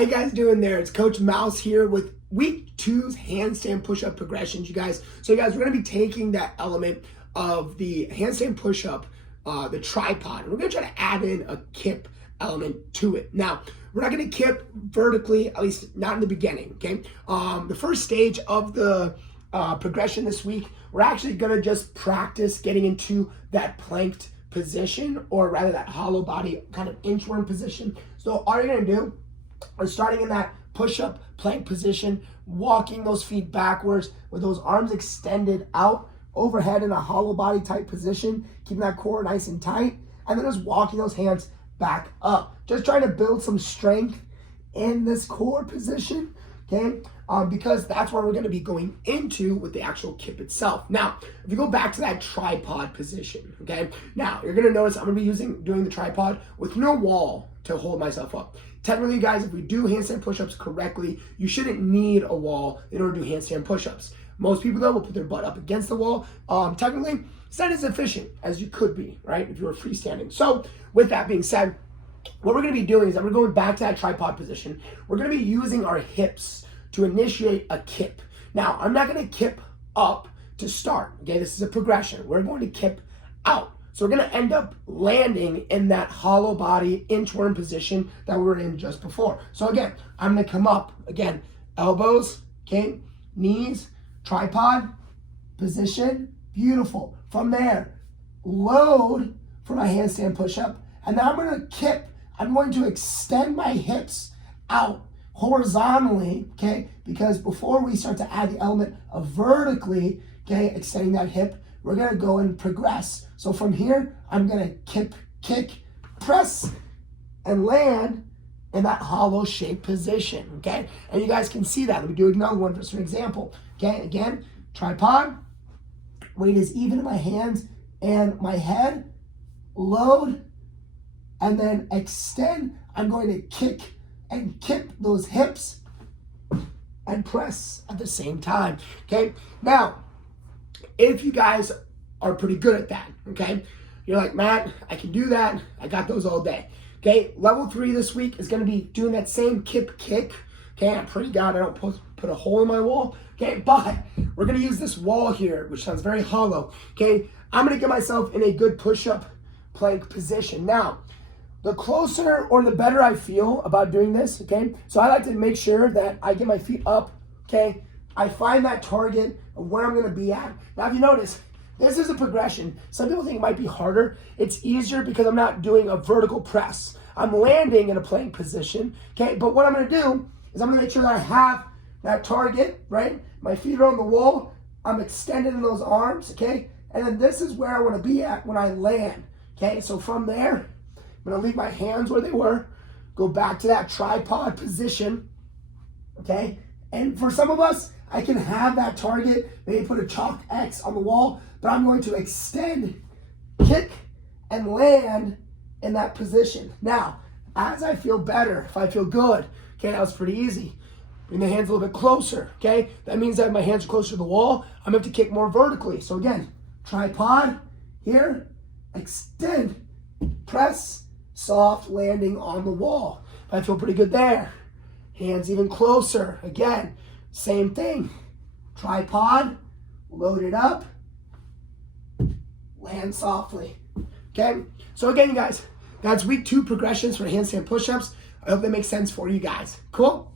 How you guys doing there? It's Coach Mouse here with week 2's handstand push-up progressions, you guys. So you guys, we're going to be taking that element of the handstand push-up, the tripod, and we're going to try to add in a kip element to it. Now, we're not going to kip vertically, at least not in the beginning, okay? The first stage of the progression this week, we're actually going to just practice getting into that planked position, or rather that hollow body kind of inchworm position. So all you're going to do, we're starting in that push-up plank position, walking those feet backwards with those arms extended out overhead in a hollow body type position, keeping that core nice and tight, and then just walking those hands back up. Just trying to build some strength in this core position, okay? Because that's where we're going to be going into with the actual kip itself. Now, if you go back to that tripod position, okay? Now, you're going to notice I'm going to be doing the tripod with no wall to hold myself up. Technically, guys, if we do handstand push-ups correctly, you shouldn't need a wall in order to do handstand push-ups. Most people, though, will put their butt up against the wall. Technically, it's not as efficient as you could be, right, if you were freestanding. So, with that being said, what we're going to be doing is we're going back to that tripod position. We're going to be using our hips to initiate a kip. Now, I'm not going to kip up to start, okay? This is a progression. We're going to kip out. So we're going to end up landing in that hollow body inchworm position that we were in just before. So again, I'm going to come up, again, elbows, okay, knees, tripod, position, beautiful. From there, load for my handstand push-up, and now I'm going to kip. I'm going to extend my hips out horizontally, okay, because before we start to add the element of vertically, okay, extending that hip, we're going to go and progress. So from here, I'm going to kip, kick, press, and land in that hollow shape position, okay? And you guys can see that. Let me do another one just for an example. Okay, again, tripod, weight is even in my hands and my head, load, and then extend. I'm going to kick and kip those hips and press at the same time, okay? Now, if you guys are pretty good at that, okay? You're like, Matt, I can do that. I got those all day, okay? Level 3 this week is going to be doing that same kip kick, okay? I'm pretty God I don't put a hole in my wall, okay? But we're going to use this wall here, which sounds very hollow, okay? I'm going to get myself in a good push-up plank position. Now, the closer or the better I feel about doing this, okay? So I like to make sure that I get my feet up, okay? I find that target of where I'm going to be at. Now, if you notice, this is a progression. Some people think it might be harder. It's easier because I'm not doing a vertical press. I'm landing in a plank position, okay? But what I'm going to do is I'm going to make sure that I have that target, right? My feet are on the wall. I'm extended in those arms, okay? And then this is where I want to be at when I land, okay? So from there, I'm going to leave my hands where they were, go back to that tripod position, okay? And for some of us, I can have that target, maybe put a chalk X on the wall, but I'm going to extend, kick, and land in that position. Now, as I feel better, if I feel good, okay, that was pretty easy. Bring the hands a little bit closer, okay? That means that my hands are closer to the wall. I'm going to have to kick more vertically. So again, tripod, here, extend, press, soft landing on the wall. I feel pretty good there. Hands even closer. Again, same thing. Tripod, load it up, land softly. Okay? So again, you guys, that's week 2 progressions for handstand push-ups. I hope that makes sense for you guys. Cool?